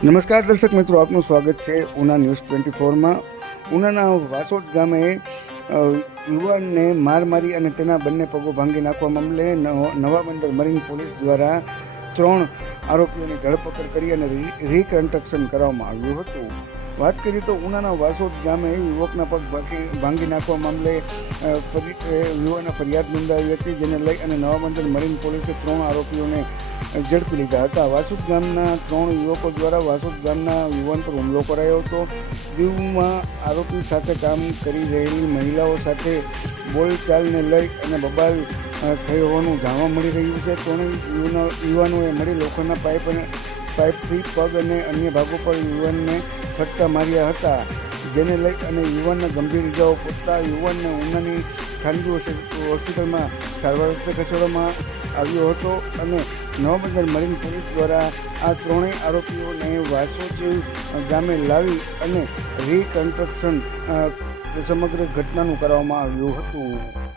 નમસ્કાર દર્શક મિત્રો, આપનું સ્વાગત છે ઉના ન્યૂઝ ટ્વેન્ટી ફોરમાં. ઉનાના વાસોદ ગામે યુવાનને માર મારી અને તેના બંને પગો ભાંગી નાખવા મામલે નવા બંદર મરીન પોલીસ દ્વારા ત્રણ આરોપીઓની ધરપકડ કરી અને રીકન્સ્ટ્રક્શન કરવામાં આવ્યું હતું. વાત કરીએ તો ઉનાના વાસોદ ગામે યુવકના પગ ભાંગી નાખવા મામલે યુવાના ફરી ફરિયાદ નોંધાવી હતી, જેને લઈ અને નવા બંદર મરીન પોલીસે ત્રણ આરોપીઓને ઝડપી લીધા હતા. વાસુદ ગામના ત્રણ યુવકો દ્વારા વાસુદ ગામના યુવાન પર હુમલો કરાયો હતો. દીવમાં આરોપી સાથે કામ કરી રહેલી મહિલાઓ સાથે બોલચાલને લઈ અને બબાલ થઈ હોવાનું જાણવા મળી રહ્યું છે. ત્રણેય યુવાનો, યુવાનોએ મળી લોખંડના પાઇપ અને, પાઇપથી પગ અને અન્ય ભાગો પર યુવાનને ફટકા માર્યા હતા, જેને લઈ અને યુવાનને ગંભીર ઇજાઓ પહોંચતા યુવાનને ઉનાની ખાનગી હોસ્પિટલમાં સારવાર અર્થે ખસેડવામાં આવ્યો હતો અને નવબંદર મરીન પોલીસ દ્વારા આ ત્રણેય આરોપીઓને વાસોદ ગામે લાવી અને રીકન્સ્ટ્રક્શન સમગ્ર ઘટનાનું કરવામાં આવ્યું હતું.